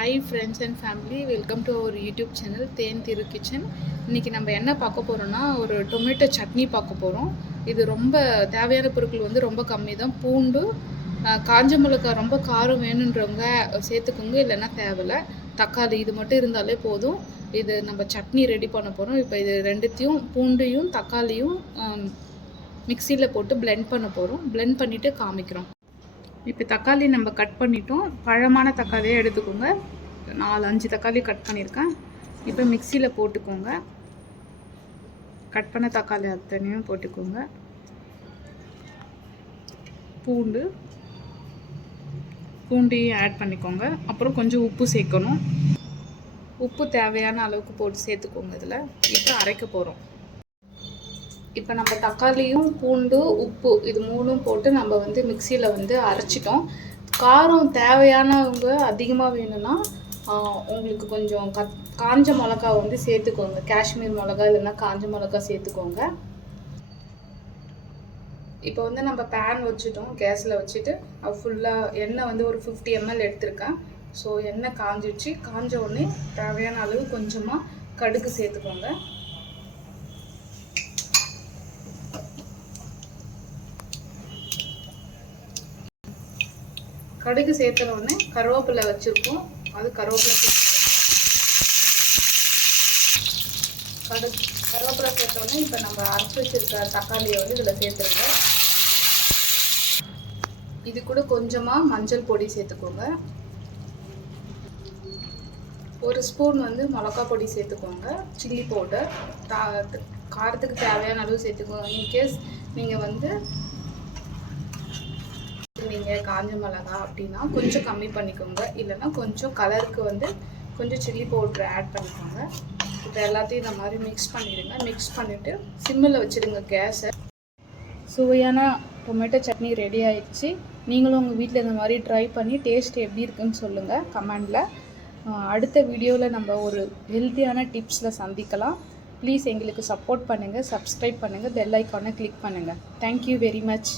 Hi friends and family, welcome to our YouTube channel than Thiru kitchen. இன்றைக்கி நம்ம என்ன பார்க்க போகிறோன்னா ஒரு டொமேட்டோ சட்னி பார்க்க போகிறோம். இது ரொம்ப தேவையான பொருட்கள் வந்து ரொம்ப கம்மி தான். பூண்டு, காஞ்ச மிளகாய் ரொம்ப காரம் வேணுன்றவங்க சேர்த்துக்கோங்க, இல்லைன்னா தேவையில்லை. தக்காளி இது மட்டும் இருந்தாலே போதும். இது நம்ம சட்னி ரெடி பண்ண போகிறோம். இப்போ இது ரெண்டுத்தையும் பூண்டையும் தக்காளியும் மிக்சியில் போட்டு பிளெண்ட் பண்ண போகிறோம். பிளெண்ட் பண்ணிவிட்டு காமிக்கிறோம். இப்போ தக்காளி நம்ம கட் பண்ணிட்டோம். பழமான தக்காளியை எடுத்துக்கோங்க. 4-5 தக்காளி கட் பண்ணியிருக்கேன். இப்போ மிக்சியில் போட்டுக்கோங்க. கட் பண்ண தக்காளி அத்தனையும் போட்டுக்கோங்க. பூண்டையும் ஆட் பண்ணிக்கோங்க. அப்புறம் கொஞ்சம் உப்பு சேர்க்கணும். உப்பு தேவையான அளவுக்கு போட்டு சேர்த்துக்கோங்க. இதில் இப்போ அரைக்க போகிறோம். இப்போ நம்ம தக்காளியும் பூண்டு உப்பு இது மூணும் போட்டு நம்ம வந்து மிக்சியில் வந்து அரைச்சிட்டோம். காரம் தேவையானவங்க அதிகமாக வேணும்னா உங்களுக்கு கொஞ்சம் காஞ்ச மிளகா வந்து சேர்த்துக்கோங்க. காஷ்மீர் மிளகா இல்லைன்னா காஞ்ச மிளகா சேர்த்துக்கோங்க. இப்போ வந்து நம்ம பேன் வச்சுட்டோம். கேஸில் வச்சுட்டு ஃபுல்லாக எண்ணெய் வந்து ஒரு 50 ml எடுத்திருக்கேன். ஸோ எண்ணெய் காஞ்சிடுச்சு. காஞ்ச உடனே தேவையான அளவு கொஞ்சமாக கடுகு சேர்த்துக்கோங்க. கடுகு சேர்த்துற உடனே கருவேப்பிலை வச்சுருக்கோம். அது கருவேப்பிலை கருவேப்பிலை சேர்த்த உடனே இப்போ நம்ம அரைச்சி வச்சுருக்க தக்காளியை வந்து இதில் சேர்த்துருங்க. இது கூட கொஞ்சமாக மஞ்சள் பொடி சேர்த்துக்கோங்க. 1 ஸ்பூன் வந்து மிளகா பொடி சேர்த்துக்கோங்க. சில்லி பவுடர் காரத்துக்கு தேவையான அளவு சேர்த்துக்கோங்க. இன்கேஸ் நீங்கள் வந்து காஞ்ச மிளகா அப்படின்னா கொஞ்சம் கம்மி பண்ணிக்கோங்க. இல்லைன்னா கொஞ்சம் கலருக்கு வந்து கொஞ்சம் சில்லி பவுட்ரு ஆட் பண்ணிக்கோங்க. இப்போ எல்லாத்தையும் இந்த மாதிரி மிக்ஸ் பண்ணிவிடுங்க. மிக்ஸ் பண்ணிவிட்டு சிம்மில் வச்சுடுங்க கேஸை. சுவையான டொமேட்டோ சட்னி ரெடி ஆகிடுச்சு. நீங்களும் உங்கள் வீட்டில் இந்த மாதிரி ட்ரை பண்ணி டேஸ்ட் எப்படி இருக்குன்னு சொல்லுங்கள் கமெண்டில். அடுத்த வீடியோவில் நம்ம ஒரு ஹெல்த்தியான டிப்ஸில் சந்திக்கலாம். ப்ளீஸ் எங்களுக்கு சப்போர்ட் பண்ணுங்கள், சப்ஸ்கிரைப் பண்ணுங்கள், பெல் ஐக்கானை கிளிக் பண்ணுங்கள். Thank you very much.